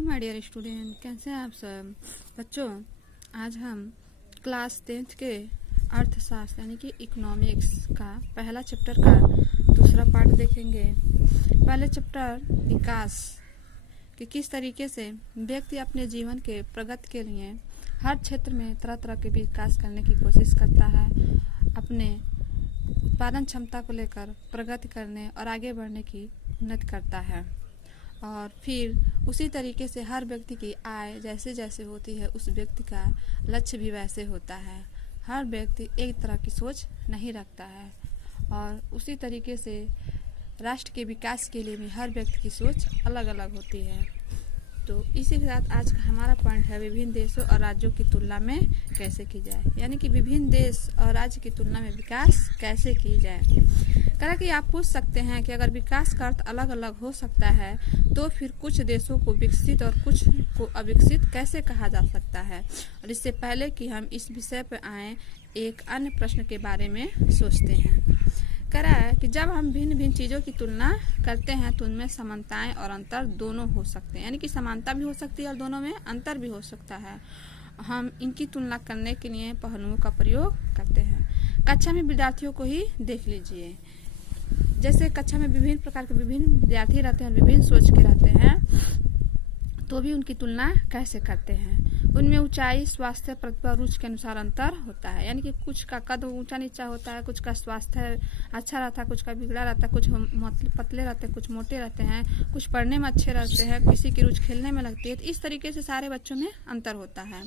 Hello my dear student, कैसे हैं आप सब बच्चों। आज हम क्लास 10th के अर्थशास्त्र यानी कि इकोनॉमिक्स का पहला चैप्टर का दूसरा पार्ट देखेंगे। पहले चैप्टर विकास कि किस तरीके से व्यक्ति अपने जीवन के प्रगति के लिए हर क्षेत्र में तरह तरह के विकास करने की कोशिश करता है, अपने उत्पादन क्षमता को लेकर प्रगति करने और आगे बढ़ने की उन्नति करता है। और फिर उसी तरीके से हर व्यक्ति की आय जैसे जैसे होती है उस व्यक्ति का लक्ष्य भी वैसे होता है। हर व्यक्ति एक तरह की सोच नहीं रखता है और उसी तरीके से राष्ट्र के विकास के लिए भी हर व्यक्ति की सोच अलग अलग होती है। तो इसी के साथ आज का हमारा पॉइंट है विभिन्न देशों और राज्यों की तुलना में कैसे की जाए, यानी कि विभिन्न देश और राज्य की तुलना में विकास कैसे की जाए। करा कि आप पूछ सकते हैं कि अगर विकास का अर्थ अलग अलग हो सकता है तो फिर कुछ देशों को विकसित और कुछ को अविकसित कैसे कहा जा सकता है। और इससे पहले कि हम इस विषय पर आए, एक अन्य प्रश्न के बारे में सोचते हैं। करा है कि जब हम भिन्न भिन्न चीज़ों की तुलना करते हैं तो उनमें समानताएं और अंतर दोनों हो सकते हैं, यानी कि समानता भी हो सकती है और दोनों में अंतर भी हो सकता है। हम इनकी तुलना करने के लिए पहलुओं का प्रयोग करते हैं। कक्षा में विद्यार्थियों को ही देख लीजिए। जैसे कक्षा में विभिन्न प्रकार के विभिन्न विद्यार्थी रहते हैं, विभिन्न सोच के रहते हैं, तो भी उनकी तुलना कैसे करते हैं। उनमें ऊंचाई, स्वास्थ्य, प्रतिभा, रुचि के अनुसार अंतर होता है, यानी कि कुछ का कद ऊंचा नीचा होता है, कुछ का स्वास्थ्य अच्छा रहता है, कुछ का बिगड़ा रहता है, कुछ पतले रहते हैं, कुछ मोटे रहते हैं, कुछ पढ़ने में अच्छे रहते हैं, किसी की रुचि खेलने में लगती है। तो इस तरीके से सारे बच्चों में अंतर होता है।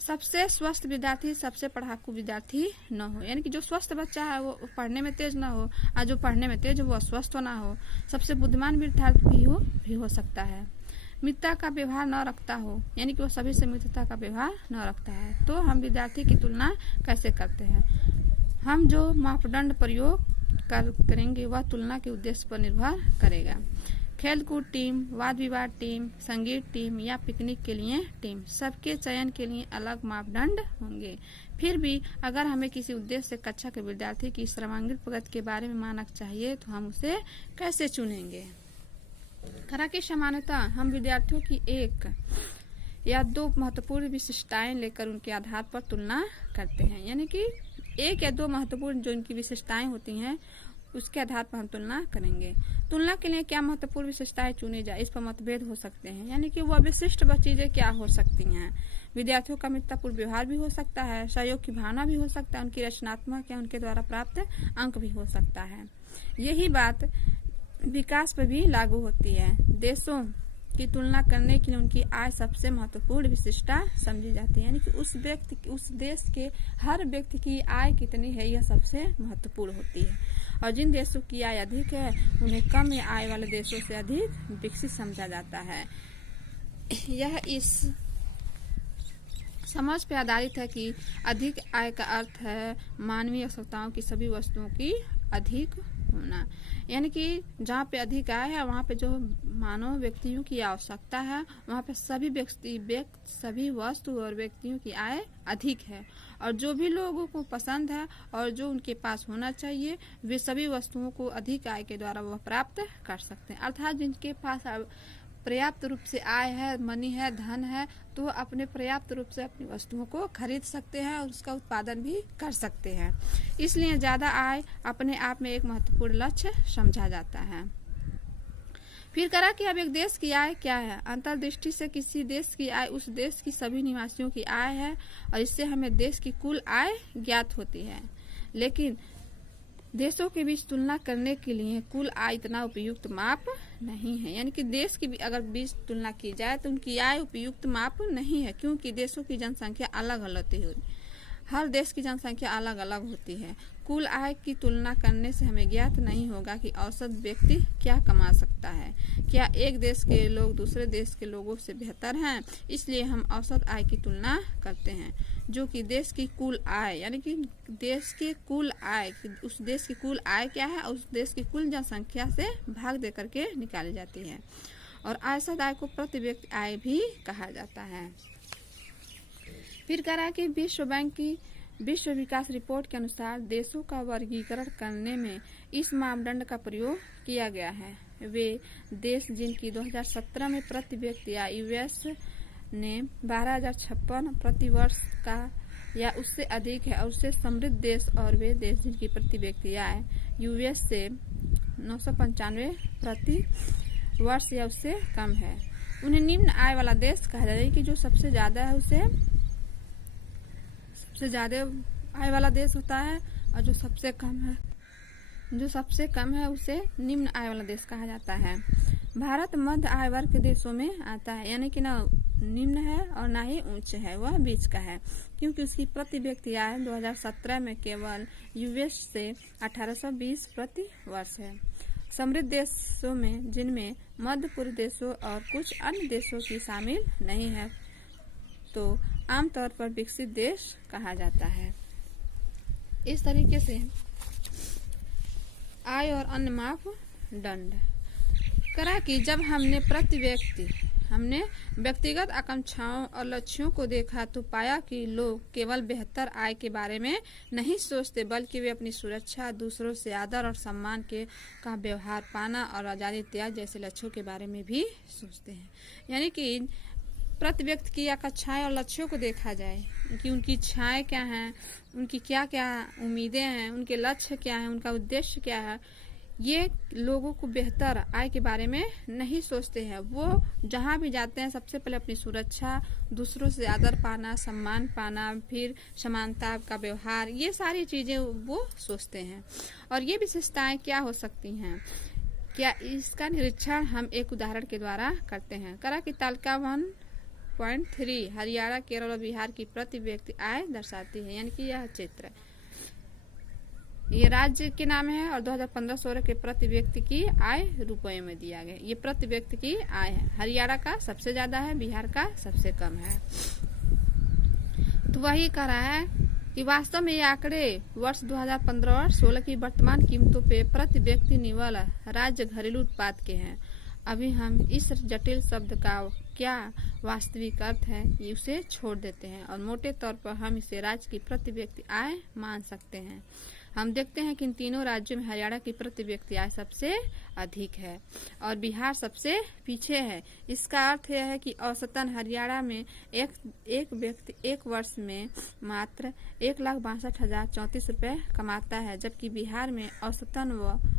सबसे स्वस्थ विद्यार्थी सबसे पढ़ाकू विद्यार्थी न हो, यानी कि जो स्वस्थ बच्चा है वो पढ़ने में तेज ना हो और जो पढ़ने में तेज वो अस्वस्थ ना हो। सबसे बुद्धिमान विद्यार्थी भी हो सकता है। मित्रता का व्यवहार न रखता हो, यानी कि वो सभी से मित्रता का व्यवहार न रखता है। तो हम विद्यार्थी की तुलना कैसे करते हैं। हम जो मापदंड प्रयोग करेंगे वह तुलना के उद्देश्य पर निर्भर करेगा। खेलकूद टीम, वाद विवाद टीम, संगीत टीम या पिकनिक के लिए टीम, सबके चयन के लिए अलग मापदंड होंगे। फिर भी अगर हमें किसी उद्देश्य से कक्षा के विद्यार्थी की सर्वांगीण प्रगति के बारे में मानक चाहिए तो हम उसे कैसे चुनेंगे। करा की सामान्यता हम विद्यार्थियों की एक या दो महत्वपूर्ण विशेषताएं लेकर उनके आधार पर तुलना करते हैं, यानी कि एक या दो महत्वपूर्ण जो इनकी विशेषताएं होती हैं उसके आधार पर हम तुलना करेंगे। तुलना के लिए क्या महत्वपूर्ण विशेषताएं चुनी जाए, इस पर मतभेद हो सकते हैं, यानी कि वह विशिष्ट चीजें क्या हो सकती हैं। विद्यार्थियों का मित्रतापूर्ण व्यवहार भी हो सकता है, सहयोग की भावना भी हो सकता है, उनकी रचनात्मक या उनके द्वारा प्राप्त अंक भी हो सकता है। यही बात विकास पर भी लागू होती है। देशों की तुलना करने के लिए उनकी आय सबसे महत्वपूर्ण विशिष्टता समझी जाती है, यानी कि उस देश के हर व्यक्ति की आय कितनी है यह सबसे महत्वपूर्ण होती है। और जिन देशों की आय अधिक है उन्हें कम आय वाले देशों से अधिक विकसित समझा जाता है। यह इस समझ पर आधारित है कि अधिक आय का अर्थ है मानवीय आवश्यकताओं की सभी वस्तुओं की अधिक होना, यानी कि जहाँ पे अधिक आय है वहाँ पे जो मानव व्यक्तियों की आवश्यकता है वहाँ पे सभी वस्तु और व्यक्तियों की आय अधिक है। और जो भी लोगों को पसंद है और जो उनके पास होना चाहिए वे सभी वस्तुओं को अधिक आय के द्वारा वह प्राप्त कर सकते हैं। अर्थात जिनके पास पर्याप्त रूप से आय है, मनी है, धन है, तो वो अपने पर्याप्त रूप से अपनी वस्तुओं को खरीद सकते हैं और उसका उत्पादन भी कर सकते हैं। इसलिए ज्यादा आय अपने आप में एक महत्वपूर्ण लक्ष्य समझा जाता है। फिर करा कि अब एक देश की आय क्या है। अंतर्दृष्टि से किसी देश की आय उस देश की सभी निवासियों की आय है और इससे हमें देश की कुल आय ज्ञात होती है। लेकिन देशों के बीच तुलना करने के लिए कुल आय इतना उपयुक्त माप नहीं है, यानी कि देश की अगर बीच तुलना की जाए तो उनकी आय उपयुक्त माप नहीं है, क्योंकि देशों की जनसंख्या अलग अलग होती है। हर देश की जनसंख्या अलग अलग होती है। कुल आय की तुलना करने से हमें ज्ञात नहीं होगा कि औसत व्यक्ति क्या कमा सकता है। क्या एक देश के लोग दूसरे देश के लोगों से बेहतर हैं, इसलिए हम औसत आय की तुलना करते हैं जो कि देश की कुल आय, यानी कि देश की कुल आय, उस देश की कुल आय क्या है उस देश की कुल जनसंख्या से भाग दे करके निकाली जाती है। और औसत आय को प्रति व्यक्ति आय भी कहा जाता है। फिर करा कि विश्व बैंक की विश्व विकास रिपोर्ट के अनुसार देशों का वर्गीकरण करने में इस मापदंड का प्रयोग किया गया है। वे देश जिनकी 2017 में प्रति व्यक्ति आय यूएस ने 12,056 प्रति वर्ष का या उससे अधिक है और उससे समृद्ध देश, और वे देश जिनकी प्रति व्यक्ति आय यूएस से 995 प्रति वर्ष या उससे कम है, उन्हें निम्न आय वाला देश कहा जाता है। कि जो सबसे ज्यादा है उसे सबसे ज्यादा आय वाला देश होता है, और जो सबसे कम है उसे निम्न आय वाला देश कहा जाता है। भारत मध्य आय वर्ग के देशों में आता है, यानी कि ना निम्न है और ना ही उच्च है, वह बीच का है, क्योंकि उसकी प्रति व्यक्ति आय 2017 में केवल यूएस से 1820 प्रति वर्ष है। समृद्ध देशों में, जिनमें मध्य पूर्व देशों और कुछ अन्य देशों की शामिल नहीं है, तो आमतौर पर विकसित देश कहा जाता है। इस तरीके से आय और अन्य मापदंड करा कि जब हमने व्यक्तिगत आकांक्षाओं और लक्ष्यों को देखा तो पाया कि लोग केवल बेहतर आय के बारे में नहीं सोचते, बल्कि वे अपनी सुरक्षा, दूसरों से आदर और सम्मान का व्यवहार पाना और आजादी त्याग जैसे लक्ष्यों के बारे में भी सोचते हैं। यानी कि प्रति व्यक्ति की आकांक्षाएं और लक्ष्यों को देखा जाए कि उनकी इच्छाएं क्या हैं, उनकी क्या क्या उम्मीदें हैं, उनके लक्ष्य क्या हैं, उनका उद्देश्य क्या है। ये लोगों को बेहतर आय के बारे में नहीं सोचते हैं। वो जहाँ भी जाते हैं सबसे पहले अपनी सुरक्षा, दूसरों से आदर पाना, सम्मान पाना, फिर समानता का व्यवहार, ये सारी चीजें वो सोचते हैं। और ये विशेषताएं क्या हो सकती हैं, क्या इसका निरीक्षण हम एक उदाहरण के द्वारा करते हैं। करा कि तालिका 1.3 हरियाणा, केरल और बिहार की प्रति व्यक्ति आय दर्शाती है। यानी कि यह चित्र ये राज्य के नाम है और 2015-16 के प्रति व्यक्ति की आय रुपए में दिया गया। ये प्रति व्यक्ति की आय है। हरियाणा का सबसे ज्यादा है, बिहार का सबसे कम है। तो वही कह रहा है कि वास्तव में ये आंकड़े वर्ष 2015 और 16 की वर्तमान कीमतों पे प्रति व्यक्ति निवल राज्य घरेलू उत्पाद के हैं। अभी हम इस जटिल शब्द का क्या वास्तविक अर्थ है ये उसे छोड़ देते हैं और मोटे तौर पर हम इसे राज्य की प्रति व्यक्ति आय मान सकते हैं। हम देखते हैं कि इन तीनों राज्यों में हरियाणा की प्रति व्यक्ति आय सबसे अधिक है और बिहार सबसे पीछे है। इसका अर्थ यह है कि औसतन हरियाणा में एक व्यक्ति एक वर्ष में मात्र 1,62,034 रुपए कमाता है, जबकि बिहार में औसतन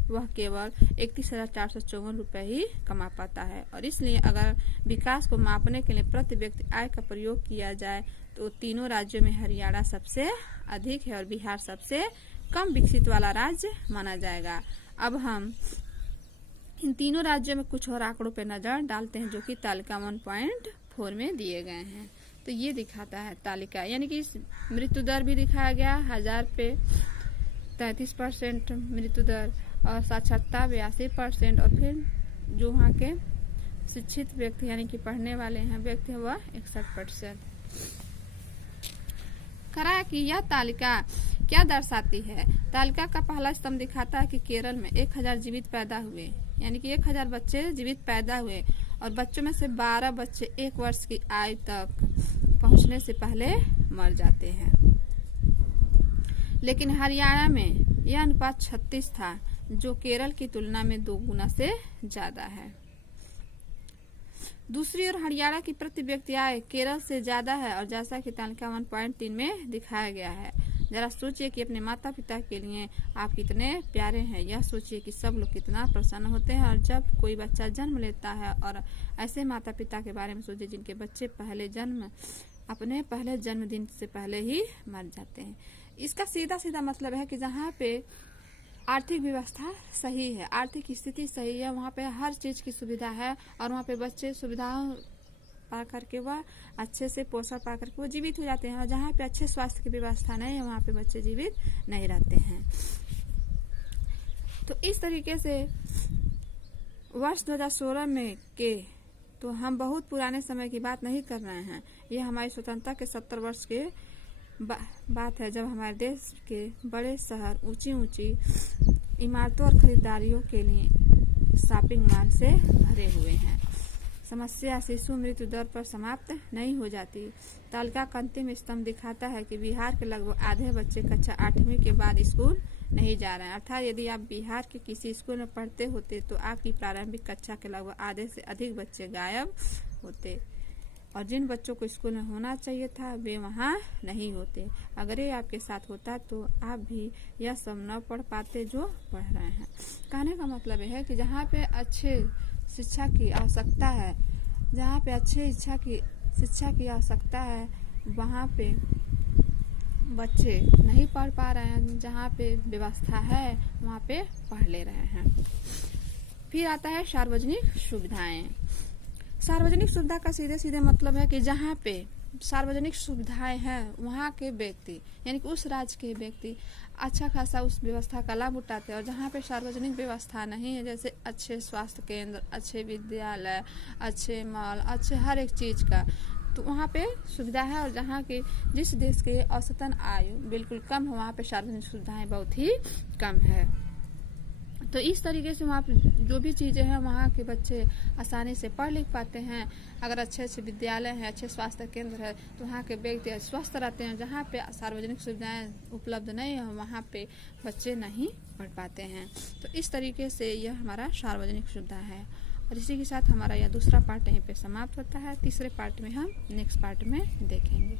वह केवल 31,454 रुपए ही कमा पाता है। और इसलिए अगर विकास को मापने के लिए प्रति व्यक्ति आय का प्रयोग किया जाए तो तीनों राज्यों में हरियाणा सबसे अधिक है और बिहार सबसे कम विकसित वाला राज्य माना जाएगा। अब हम इन तीनों राज्यों में कुछ और आंकड़ों पर नजर डालते हैं जो कि तालिका 1.4 में दिए गए हैं। तो ये दिखाता है तालिका, यानी कि मृत्यु दर भी दिखाया गया 1000 पे 33% मृत्यु दर और साक्षरता 82% और फिर जो वहाँ के शिक्षित व्यक्ति यानी कि पढ़ने वाले हैं व्यक्ति वह 61%। करा कि यह तालिका क्या दर्शाती है। तालिका का पहला स्तंभ दिखाता है कि केरल में 1000 जीवित पैदा हुए, यानी कि 1000 बच्चे जीवित पैदा हुए और बच्चों में से 12 बच्चे 1 वर्ष की आयु तक पहुंचने से पहले मर जाते हैं। लेकिन हरियाणा में यह अनुपात 36 था, जो केरल की तुलना में 2 गुना से ज्यादा है। दूसरी ओर हरियाणा की प्रति व्यक्ति आय केरल से ज्यादा है और जैसा कि तालिका 1.3 में दिखाया गया है। जरा सोचिए कि अपने माता पिता के लिए आप कितने प्यारे हैं। यह सोचिए कि सब लोग कितना प्रसन्न होते हैं और जब कोई बच्चा जन्म लेता है। और ऐसे माता पिता के बारे में सोचिए जिनके बच्चे अपने पहले जन्मदिन से पहले ही मर जाते हैं। इसका सीधा सीधा मतलब है कि जहाँ पे आर्थिक व्यवस्था सही है, आर्थिक स्थिति सही है, वहाँ पे हर चीज की सुविधा है और वहाँ पे बच्चे सुविधाओं पा करके वह अच्छे से पोषण पा करके वो जीवित हो जाते हैं। और जहाँ पे अच्छे स्वास्थ्य की व्यवस्था नहीं है वहाँ पे बच्चे जीवित नहीं रहते हैं। तो इस तरीके से वर्ष 2016 में तो हम बहुत पुराने समय की बात नहीं कर रहे हैं। ये हमारी स्वतंत्रता के 70 वर्ष के बात है, जब हमारे देश के बड़े शहर ऊंची ऊंची इमारतों और खरीदारियों के लिए शॉपिंग मॉल से भरे हुए हैं। समस्या शिशु मृत्यु दर पर समाप्त नहीं हो जाती। तालिका का अंतिम स्तंभ दिखाता है कि बिहार के लगभग आधे बच्चे कक्षा 8वीं के बाद स्कूल नहीं जा रहे हैं। अर्थात यदि आप बिहार के किसी स्कूल में पढ़ते होते तो आपकी प्रारंभिक कक्षा के लगभग आधे से अधिक बच्चे गायब होते और जिन बच्चों को स्कूल में होना चाहिए था वे वहाँ नहीं होते। अगर ये आपके साथ होता तो आप भी यह सब न पढ़ पाते जो पढ़ रहे हैं। कहने का मतलब यह है कि जहाँ पे अच्छे शिक्षा की आवश्यकता है, जहाँ पे अच्छे शिक्षा की आवश्यकता है वहाँ पे बच्चे नहीं पढ़ पा रहे हैं, जहाँ पे व्यवस्था है वहाँ पे पढ़ ले रहे हैं। फिर आता है सार्वजनिक सुविधाएं। सार्वजनिक सुविधा का सीधे सीधे मतलब है कि जहाँ पे सार्वजनिक सुविधाएं हैं वहाँ के व्यक्ति यानी कि उस राज्य के व्यक्ति अच्छा खासा उस व्यवस्था का लाभ उठाते हैं। और जहाँ पे सार्वजनिक व्यवस्था नहीं है, जैसे अच्छे स्वास्थ्य केंद्र, अच्छे विद्यालय, अच्छे मॉल, अच्छे हर एक चीज का, तो वहाँ पे सुविधा है। और जहाँ के जिस देश के औसतन आयु बिल्कुल कम हो वहाँ पे सार्वजनिक सुविधाएं बहुत ही कम है। तो इस तरीके से वहाँ पे जो भी चीज़ें हैं वहाँ के बच्चे आसानी से पढ़ लिख पाते हैं। अगर अच्छे अच्छे विद्यालय हैं, अच्छे स्वास्थ्य केंद्र है तो वहाँ के व्यक्ति स्वस्थ रहते हैं। जहाँ पे सार्वजनिक सुविधाएं उपलब्ध नहीं है वहाँ पे बच्चे नहीं पढ़ पाते हैं। तो इस तरीके से यह हमारा सार्वजनिक सुविधा है। और इसी के साथ हमारा यह दूसरा पार्ट यहीं पे समाप्त होता है। तीसरे पार्ट में हम नेक्स्ट पार्ट में देखेंगे।